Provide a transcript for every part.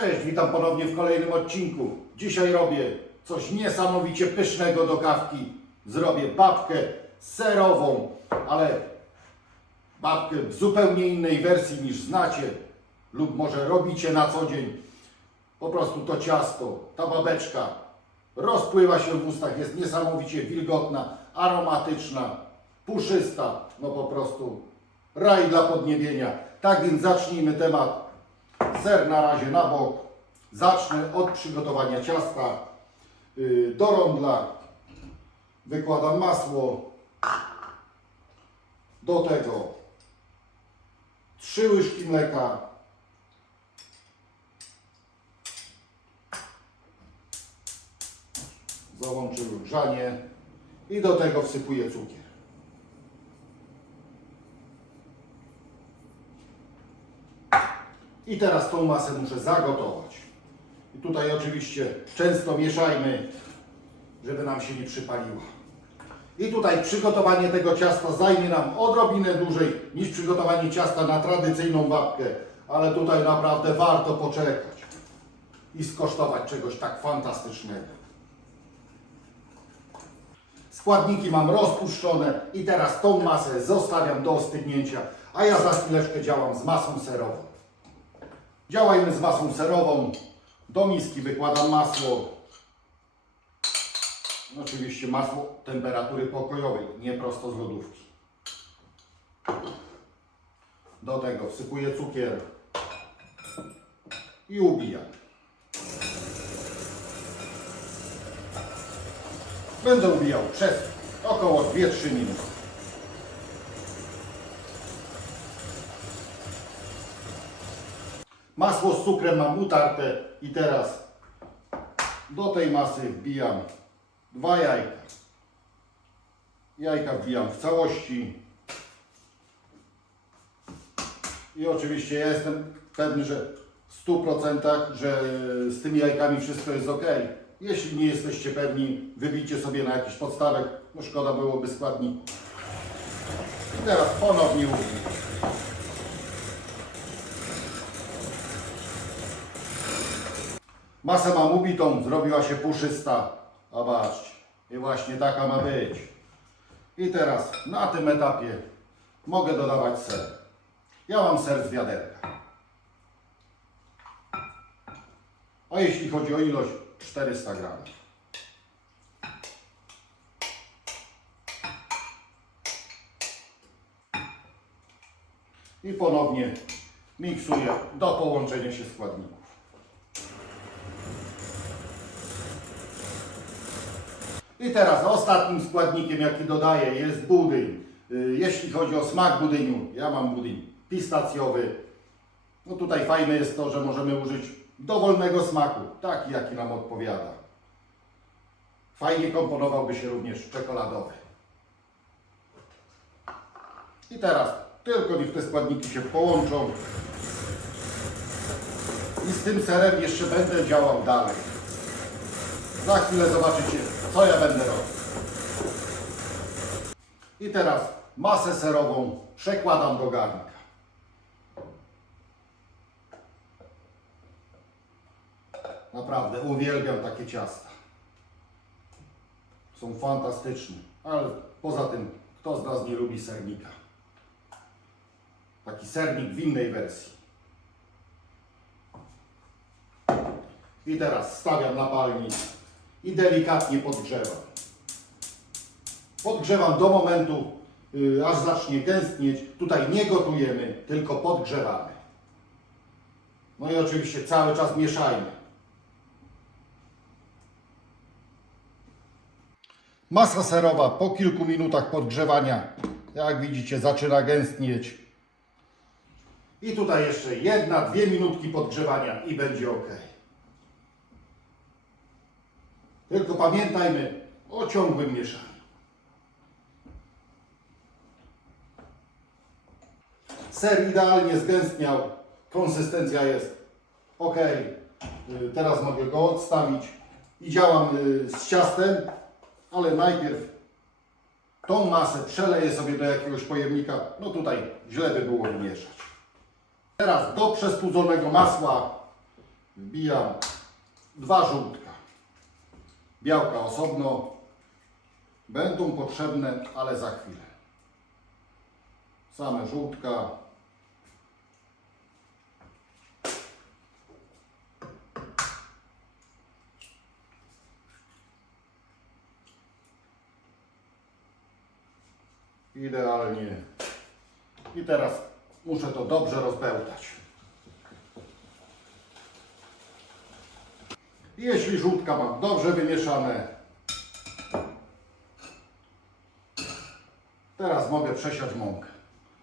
Cześć, witam ponownie w kolejnym odcinku. Dzisiaj robię coś niesamowicie pysznego do kawki. Zrobię babkę serową, ale babkę w zupełnie innej wersji niż znacie lub może robicie na co dzień. Po prostu to ciasto, ta babeczka rozpływa się w ustach, jest niesamowicie wilgotna, aromatyczna, puszysta, no po prostu raj dla podniebienia. Tak więc zacznijmy temat Ser na razie na bok. Zacznę od przygotowania ciasta. Yy, Do rondla wykładam masło. Do tego trzy łyżki mleka. Załączymy grzanie i do tego wsypuję cukier. I teraz tą masę muszę zagotować. I tutaj oczywiście często mieszajmy, żeby nam się nie przypaliła. I tutaj przygotowanie tego ciasta zajmie nam odrobinę dłużej niż przygotowanie ciasta na tradycyjną babkę, ale tutaj naprawdę warto poczekać i skosztować czegoś tak fantastycznego. Składniki mam rozpuszczone i teraz tą masę zostawiam do ostygnięcia, a ja za chwileczkę działam z masą serową. Działajmy z masą serową. Do miski wykładam masło. Oczywiście masło temperatury pokojowej, nie prosto z lodówki. Do tego wsypuję cukier i ubijam. Będę ubijał przez około 2-3 minuty. Masło z cukrem mam utarte i teraz do tej masy wbijam dwa jajka. Jajka wbijam w całości. I oczywiście jestem pewny, że w 100% że z tymi jajkami wszystko jest ok. Jeśli nie jesteście pewni, wybijcie sobie na jakiś podstawek, no szkoda byłoby składników. I teraz ponownie. Masę mam ubitą, zrobiła się puszysta. Zobaczcie. I właśnie taka ma być. I teraz na tym etapie mogę dodawać ser. Ja mam ser z wiaderka. A jeśli chodzi o ilość, 400 gramów. I ponownie miksuję do połączenia się składników. I teraz ostatnim składnikiem, jaki dodaję, jest budyń. Y, Jeśli chodzi o smak budyniu, ja mam budyń pistacjowy. No tutaj fajne jest to, że możemy użyć dowolnego smaku, taki jaki nam odpowiada. Fajnie komponowałby się również czekoladowy. I teraz tylko niech te składniki się połączą. I z tym serem jeszcze będę działał dalej. Za chwilę zobaczycie, co ja będę robił. I teraz masę serową przekładam do garnka. Naprawdę uwielbiam takie ciasta. Są fantastyczne. Ale poza tym, kto z nas nie lubi sernika? Taki sernik w innej wersji. I teraz stawiam na palnik i delikatnie podgrzewam. Podgrzewam do momentu, y, aż zacznie gęstnieć. Tutaj nie gotujemy, tylko podgrzewamy. No i oczywiście cały czas mieszajmy. Masa serowa po kilku minutach podgrzewania, jak widzicie, zaczyna gęstnieć. I tutaj jeszcze jedna, dwie minutki podgrzewania i będzie ok. Tylko pamiętajmy o ciągłym mieszaniu. Ser idealnie zgęstniał, konsystencja jest ok. Teraz mogę go odstawić i działam y, z ciastem, ale najpierw tą masę przeleję sobie do jakiegoś pojemnika. No tutaj źle by było wymieszać. Teraz do przestudzonego masła wbijam dwa żółtka. Białka osobno. Będą potrzebne, ale za chwilę. Same żółtka. Idealnie. I teraz muszę to dobrze rozbełtać. Jeśli żółtka mam dobrze wymieszane, teraz mogę przesiać mąkę.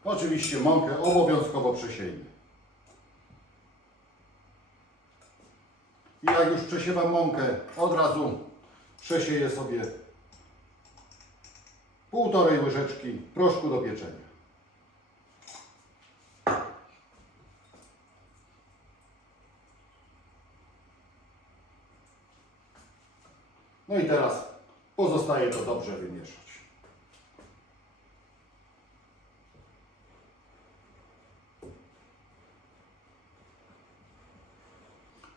Oczywiście mąkę obowiązkowo przesiejmy. I jak już przesiewam mąkę, od razu przesieję sobie półtorej łyżeczki proszku do pieczenia. No i teraz pozostaje to dobrze wymieszać.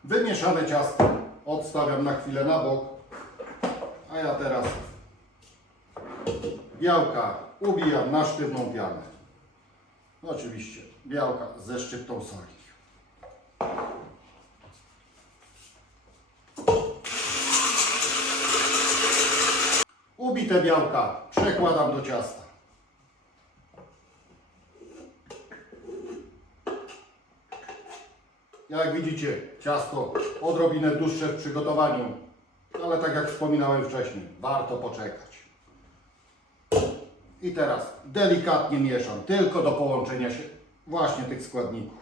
Wymieszane ciasto odstawiam na chwilę na bok, a ja teraz białka ubijam na sztywną pianę. No Oczywiście białka ze szczyptą soli. Ubite białka przekładam do ciasta. Jak widzicie, ciasto odrobinę dłuższe w przygotowaniu, ale tak jak wspominałem wcześniej, warto poczekać. I teraz delikatnie mieszam, tylko do połączenia się właśnie tych składników.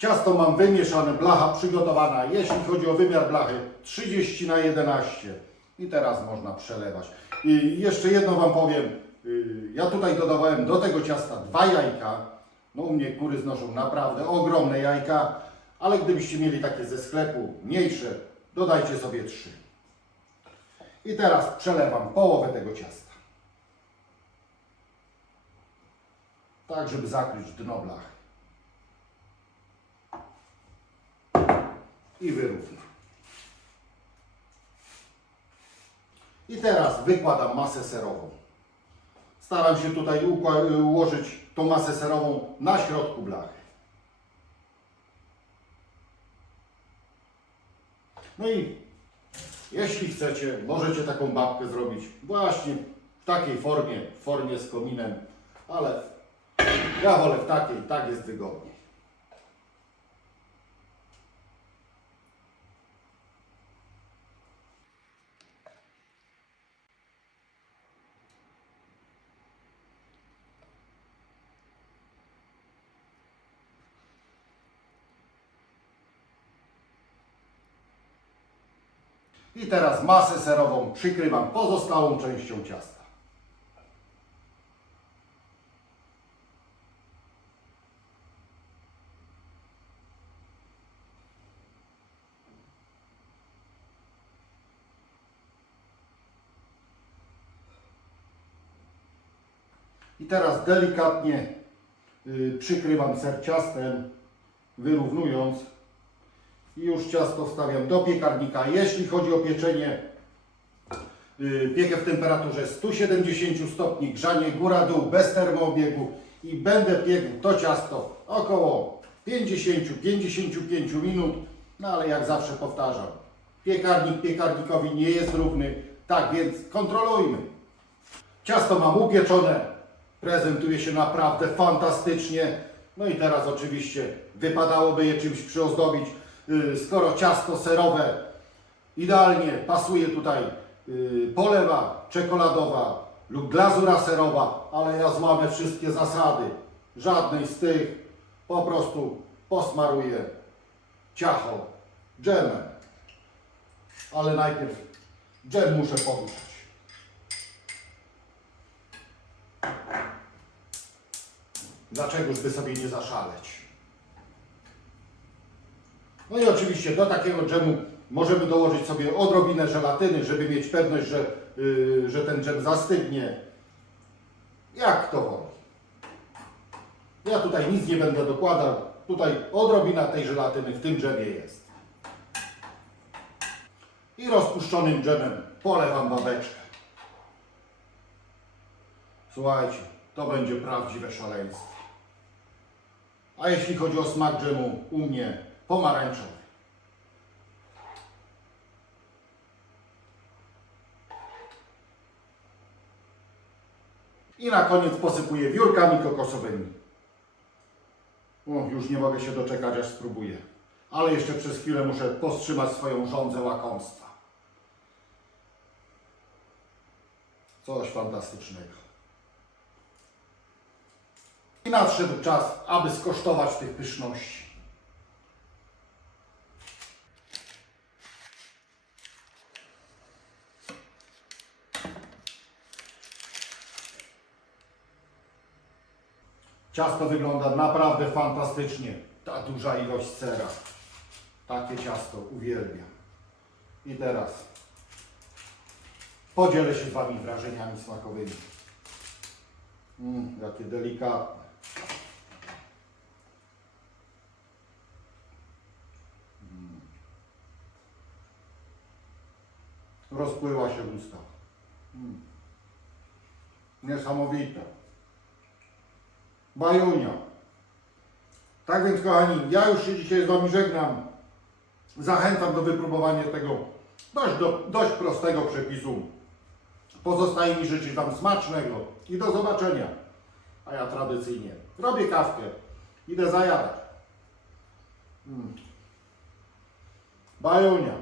Ciasto mam wymieszane, blacha przygotowana. Jeśli chodzi o wymiar blachy, 30 na 11. I teraz można przelewać. I jeszcze jedno Wam powiem. Yy, Ja tutaj dodawałem do tego ciasta dwa jajka. No u mnie kury znoszą naprawdę ogromne jajka, ale gdybyście mieli takie ze sklepu, mniejsze, dodajcie sobie trzy. I teraz przelewam połowę tego ciasta. Tak, żeby zakryć dno blachy. I wyrówna. I teraz wykładam masę serową. Staram się tutaj ułożyć tą masę serową na środku blachy. No i jeśli chcecie, możecie taką babkę zrobić właśnie w takiej formie, w formie z kominem, ale ja wolę w takiej, tak jest wygodniej. I teraz masę serową przykrywam pozostałą częścią ciasta. I teraz delikatnie y, przykrywam ser ciastem, wyrównując i już ciasto wstawiam do piekarnika. Jeśli chodzi o pieczenie, yy, piekę w temperaturze 170 stopni, grzanie góra-dół bez termoobiegu i będę piekł to ciasto około 50-55 minut, no ale jak zawsze powtarzam, piekarnik piekarnikowi nie jest równy, tak więc kontrolujmy. Ciasto mam upieczone, prezentuje się naprawdę fantastycznie. No i teraz oczywiście wypadałoby je czymś przyozdobić. Yy, Skoro ciasto serowe idealnie pasuje tutaj yy, polewa czekoladowa lub glazura serowa, ale ja złamę wszystkie zasady. Żadnej z tych. Po prostu posmaruję ciacho dżemem. Ale najpierw dżem muszę poruszać. Dlaczegoż by sobie nie zaszaleć? No i oczywiście do takiego dżemu możemy dołożyć sobie odrobinę żelatyny, żeby mieć pewność, że, yy, że ten dżem zastygnie. Jak to woli. Ja tutaj nic nie będę dokładał. Tutaj odrobina tej żelatyny w tym dżemie jest. I rozpuszczonym dżemem polewam babeczkę. Słuchajcie, to będzie prawdziwe szaleństwo. A jeśli chodzi o smak dżemu, u mnie pomarańczowy. I na koniec posypuję wiórkami kokosowymi. O, już nie mogę się doczekać, aż spróbuję. Ale jeszcze przez chwilę muszę powstrzymać swoją żądzę łakomstwa. Coś fantastycznego. I nadszedł czas, aby skosztować tych pyszności. Ciasto wygląda naprawdę fantastycznie. Ta duża ilość sera. Takie ciasto uwielbiam. I teraz podzielę się z Wami wrażeniami smakowymi. Mmm, jakie delikatne. Mm. Rozpływa się w ustach. Mm. Niesamowite. Bajunia. Tak więc, kochani, ja już się dzisiaj z Wami żegnam. Zachęcam do wypróbowania tego dość, do, dość prostego przepisu. Pozostaje mi życzyć Wam smacznego i do zobaczenia. A ja tradycyjnie robię kawkę, idę zajadać. Mm. Bajunia.